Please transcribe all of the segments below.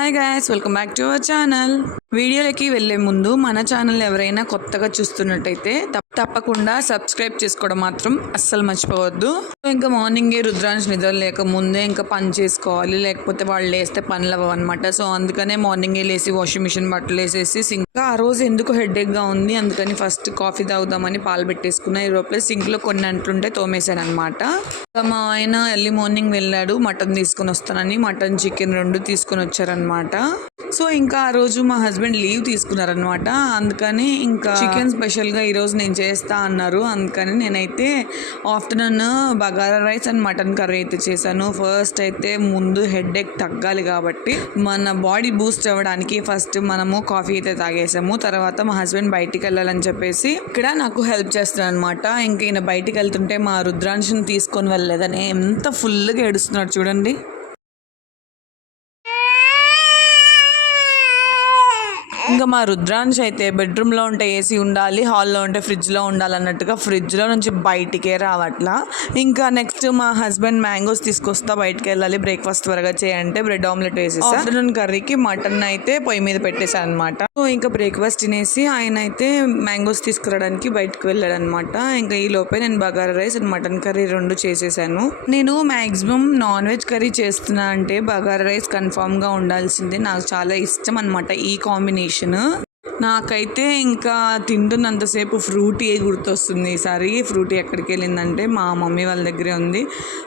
Hi guys, welcome back to our channel. వీడియోలకి వెళ్ళే ముందు మన ఛానల్ ఎవరైనా కొత్తగా చూస్తున్నట్టయితే తప్పకుండా సబ్స్క్రైబ్ చేసుకోవడం మాత్రం అస్సలు మర్చిపోవద్దు. ఇంకా మార్నింగే రుద్రాంశ్ నిద్ర లేక ముందే ఇంకా పని చేసుకోవాలి, లేకపోతే వాళ్ళు లేస్తే పనులు అవ్వనమాట. సో అందుకనే మార్నింగే లేసి వాషింగ్ మిషన్ బట్టలు వేసేసి ఇంకా ఆ రోజు ఎందుకు హెడేక్గా ఉంది, అందుకని ఫస్ట్ కాఫీ తాగుదామని పాలు పెట్టేసుకున్నా. ఈ లోపల సింక్లో కొన్ని అంట్లుంటే తోమేశాను అనమాట. మా ఆయన ఎర్లీ మార్నింగ్ వెళ్ళాడు మటన్ తీసుకుని వస్తానని. మటన్ చికెన్ 2 తీసుకుని వచ్చారనమాట. సో ఇంకా ఆ రోజు మా హస్బెండ్ లీవ్ తీసుకున్నారనమాట. అందుకని ఇంకా చికెన్ స్పెషల్గా ఈరోజు నేను చేస్తా అన్నారు. అందుకని నేనైతే afternoon bagara rice and mutton curry అయితే చేశాను. ఫస్ట్ అయితే ముందు హెడేక్ తగ్గాలి కాబట్టి మన బాడీ బూస్ట్ అవ్వడానికి ఫస్ట్ మనము కాఫీ అయితే తాగేసాము. తర్వాత మా హస్బెండ్ బయటికి వెళ్ళాలని చెప్పేసి ఇక్కడ నాకు హెల్ప్ చేస్తున్నాడు అనమాట. ఇంకా ఈయన బయటికి వెళ్తుంటే మా రుద్రాంశని తీసుకొని వెళ్ళలేదని ఎంత ఫుల్గా ఏడుస్తున్నాడు చూడండి. ఇంకా మా రుద్రాంశ్ అయితే బెడ్రూమ్లో ఉంటే ఏసీ ఉండాలి, హాల్లో ఉంటే ఫ్రిడ్జ్లో ఉండాలన్నట్టుగా ఫ్రిడ్జ్లో నుంచి బయటికే రావట్లా. ఇంకా నెక్స్ట్ మా హస్బెండ్ మ్యాంగోస్ తీసుకొస్తా, బయటకు వెళ్ళాలి, బ్రేక్ఫాస్ట్ త్వరగా చేయంటే బ్రెడ్ ఆమ్లెట్ వేసేసి ఆఫ్టర్నూన్ కర్రీకి మటన్ అయితే పొయ్యి మీద పెట్టేశాను అనమాట. సో ఇంకా బ్రేక్ఫాస్ట్ తినేసి ఆయన అయితే మ్యాంగోస్ తీసుకురావడానికి బయటకు వెళ్ళాడు అనమాట. ఇంకా ఈ లోపే నేను bagara rice and mutton curry 2 చేసేసాను. నేను మ్యాక్సిమం నాన్ వెజ్ కర్రీ చేస్తున్నా అంటే బగారా రైస్ కన్ఫామ్గా ఉండాల్సిందే. నాకు చాలా ఇష్టం అనమాట ఈ కాంబినేషన్. నాకైతే ఇంకా తింటున్నంతసేపు ఫ్రూటీ గుర్తొస్తుంది. ఈసారి ఫ్రూటీ ఎక్కడికి వెళ్ళిందంటే మా మమ్మీ వాళ్ళ దగ్గరే ఉంది.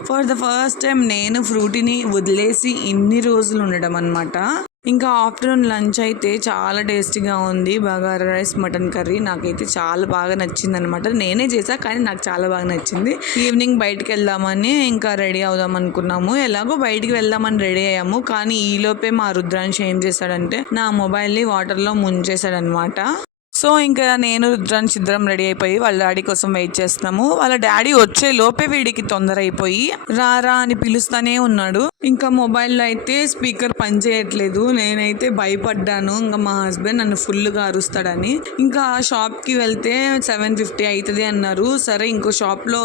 ఫర్ ద ఫస్ట్ టైం నేను ఫ్రూటీని వదిలేసి ఇన్ని రోజులు ఉండడం అనమాట. ఇంకా ఆఫ్టర్నూన్ లంచ్ అయితే చాలా టేస్టీగా ఉంది. బగారా రైస్ మటన్ కర్రీ నాకైతే చాలా బాగా నచ్చింది అనమాట. నేనే చేసా కానీ నాకు చాలా బాగా నచ్చింది. ఈవినింగ్ బయటికి వెళ్దామని ఇంకా రెడీ అవుదాం అనుకున్నాము. ఎలాగో బయటికి వెళ్దామని రెడీ అయ్యాము. కానీ ఈలోపే మా రుద్రాంశ్ ఏం చేశాడంటే నా మొబైల్ని వాటర్లో ముంచేశాడనమాట. సో ఇంకా నేను రుద్రాంశ్ ఇద్దరం రెడీ అయిపోయి వాళ్ళ డాడీ కోసం వెయిట్ చేస్తున్నాము. వాళ్ళ డాడీ వచ్చే లోపే వీడికి తొందర అయిపోయి రారా అని పిలుస్తానే ఉన్నాడు. ఇంకా మొబైల్లో అయితే స్పీకర్ పనిచేయట్లేదు. నేనైతే భయపడ్డాను, ఇంకా మా హస్బెండ్ నన్ను ఫుల్గా అరుస్తాడని. ఇంకా షాప్కి వెళ్తే 750 అవుతుంది అన్నారు. సరే ఇంకో షాప్లో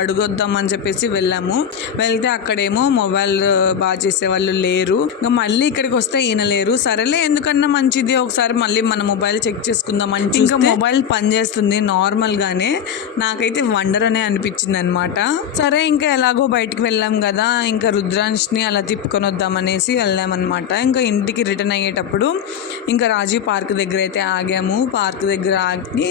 అడుగొద్దామని చెప్పేసి వెళ్ళాము. వెళ్తే అక్కడేమో మొబైల్ బాగా చేసే వాళ్ళు లేరు. ఇంకా మళ్ళీ ఇక్కడికి వస్తే ఈయన లేరు. సరేలే ఎందుకన్నా మంచిది, ఒకసారి మళ్ళీ మన మొబైల్ చెక్ చేసుకుందాం. ఇంకా మొబైల్ పనిచేస్తుంది నార్మల్ గానే. నాకైతే వండర్ అనే అనిపించింది అనమాట. సరే ఇంకా ఎలాగో బయటికి వెళ్ళాం కదా, ఇంకా రుద్రాంశ్ని అలా తిప్పుకొని వద్దామనేసి వెళ్ళామన్నమాట. ఇంకా ఇంటికి రిటర్న్ అయ్యేటప్పుడు ఇంకా రాజీవ్ పార్క్ దగ్గర అయితే ఆగాము. పార్క్ దగ్గర ఆగి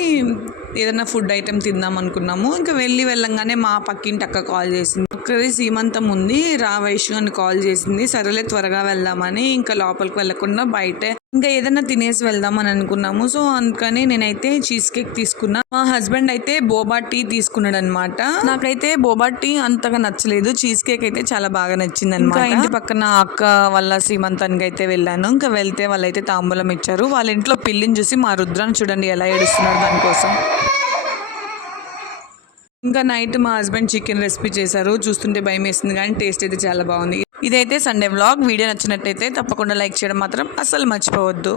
ఏదైనా ఫుడ్ ఐటెం తిందాం అనుకున్నాము. ఇంకా వెళ్ళంగానే మా పక్కింటి అక్క కాల్ చేసింది. అక్కది సీమంతం ఉంది, రా వైషు అని కాల్ చేసింది. సరేలే త్వరగా వెళ్దామని ఇంకా లోపలికి వెళ్ళకుండా బయటే ఇంకా ఏదైనా తినేసి వెళ్దామని అనుకున్నాము. సో అందుకని నేనైతే చీజ్ కేక్ తీసుకున్నా. మా హస్బెండ్ అయితే బోబా టీ తీసుకున్నాడు అనమాట. నాకైతే బోబా టీ అంతగా నచ్చలేదు, చీజ్ కేక్ అయితే చాలా బాగా నచ్చింది అనమాట. ఇంటి పక్కన అక్క వాళ్ళ సీమంతానికి అయితే వెళ్ళాను. ఇంకా వెళ్తే వాళ్ళైతే తాంబూలం ఇచ్చారు. వాళ్ళ ఇంట్లో పిల్లిని చూసి మా రుద్రాన్ని చూడండి ఎలా ఏడుస్తున్నాడు దానికోసం. ఇంకా నైట్ మా హస్బెండ్ చికెన్ రెసిపీ చేశారు. చూస్తుంటే భయం వేస్తుంది కానీ టేస్ట్ అయితే చాలా బాగుంది. ఇదైతే సండే వ్లాగ్. వీడియో నచ్చినట్టయితే తప్పకుండా లైక్ చేయడం మాత్రం అస్సలు మర్చిపోవద్దు.